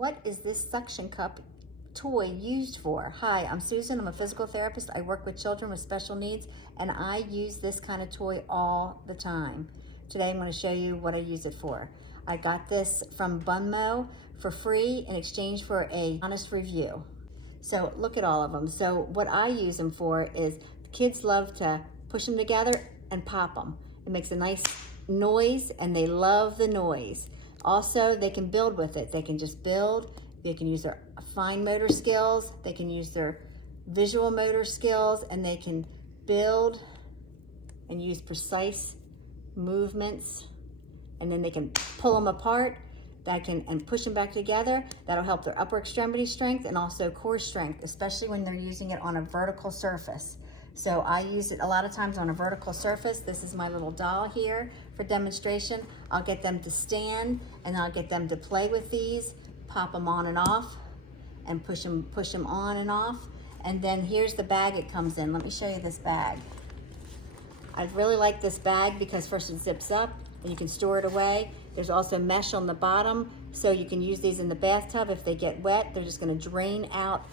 What is this suction cup toy used for? Hi, I'm Susan. I'm a physical therapist. I work with children with special needs, and I use this kind of toy all the time. Today I'm going to show you what I use it for. I got this from Bunmo for free in exchange for an honest review. So look at all of them. So what I use them for is kids love to push them together and pop them. It makes a nice noise and they love the noise. Also, they can build with it. They can just build. They can use their fine motor skills. They can use their visual motor skills, and they can build and use precise movements. And then they can pull them apart and push them back together. That'll help their upper extremity strength and also core strength, especially when they're using it on a vertical surface. So I use it a lot of times on a vertical surface. This is my little doll here for demonstration. I'll get them to stand and I'll get them to play with these, pop them on and off, and push them on and off. And then here's the bag it comes in. Let me show you this bag. I really like this bag because first it zips up and you can store it away. There's also mesh on the bottom, so you can use these in the bathtub. If they get wet, they're just gonna drain out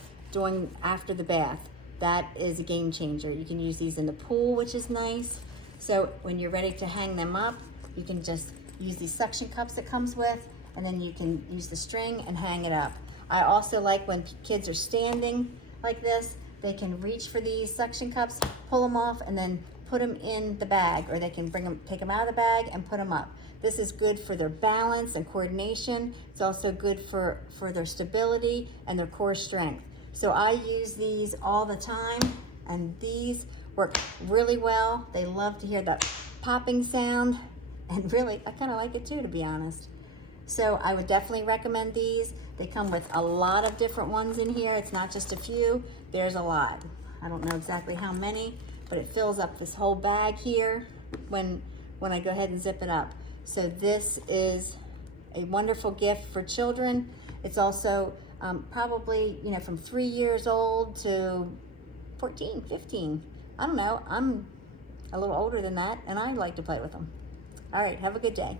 after the bath. That is a game changer. You can use these in the pool, which is nice. So when you're ready to hang them up, you can just use these suction cups it comes with, and then you can use the string and hang it up. I also like when kids are standing like this, they can reach for these suction cups, pull them off, and then put them in the bag, or they can take them out of the bag and put them up. This is good for their balance and coordination. It's also good for their stability and their core strength. So I use these all the time, and these work really well. They love to hear that popping sound, and really, I kind of like it too, to be honest. So I would definitely recommend these. They come with a lot of different ones in here. It's not just a few, there's a lot. I don't know exactly how many, but it fills up this whole bag here when I go ahead and zip it up. So this is a wonderful gift for children. It's also probably, from 3 years old to 14, 15. I don't know, I'm a little older than that, and I like to play with them. All right, have a good day.